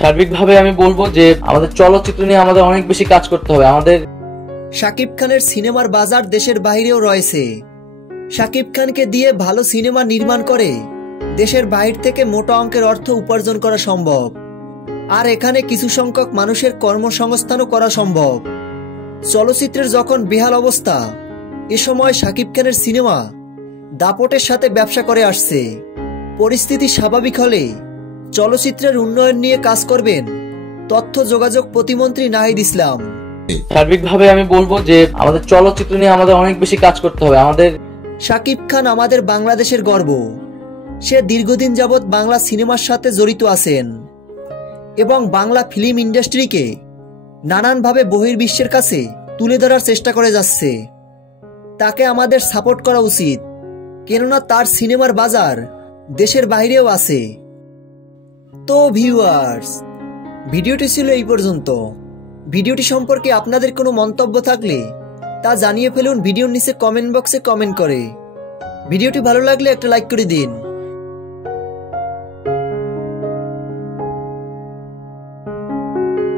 সার্বিকভাবে আমি বলবো যে আমাদের চলচ্চিত্র নিয়ে আমাদের অনেক বেশি কাজ করতে হবে। আমাদের শাকিব খানের সিনেমার বাজার দেশের বাইরেও রয়েছে। শাকিব খানকে দিয়ে ভালো সিনেমা নির্মাণ করে দেশের বাইরে থেকে মোটা অঙ্কের অর্থ উপার্জন করা সম্ভব, আর এখানে কিছু সংখ্যক মানুষের কর্মসংস্থানও করা সম্ভব। চলচ্চিত্রের যখন বেহাল অবস্থা, এ সময় শাকিব খানের সিনেমা দাপটের সাথে ব্যবসা করে আসছে। পরিস্থিতি স্বাভাবিক হলে চলচ্চিত্রের উন্নয়ন নিয়ে কাজ করবেন তথ্য যোগাযোগ প্রতিমন্ত্রী নাহিদ ইসলাম। সার্বিকভাবে আমি বলবো যে আমাদের চলচ্চিত্র নিয়ে আমাদের অনেক বেশি কাজ করতে হবে। আমাদের শাকিব খান আমাদের বাংলাদেশের গর্ব। সে দীর্ঘদিন যাবৎ বাংলা সিনেমার সাথে জড়িত আছেন এবং বাংলা ফিল্ম ইন্ডাস্ট্রিকে নানানভাবে বহির্বিশ্বের কাছে তুলে ধরার চেষ্টা করে যাচ্ছে। তাকে আমাদের সাপোর্ট করা উচিত, কেননা তার সিনেমার বাজার দেশের বাইরেও আছে। তো ভিউয়ার্স, ভিডিওটি ছিল এই পর্যন্ত। ভিডিওটি সম্পর্কে আপনাদের কোনো মন্তব্য থাকলে তা জানিয়ে ফেলুন ভিডিওর নিচে কমেন্ট বক্সে কমেন্ট করে। ভিডিওটি ভালো লাগলে একটা লাইক করে দিন।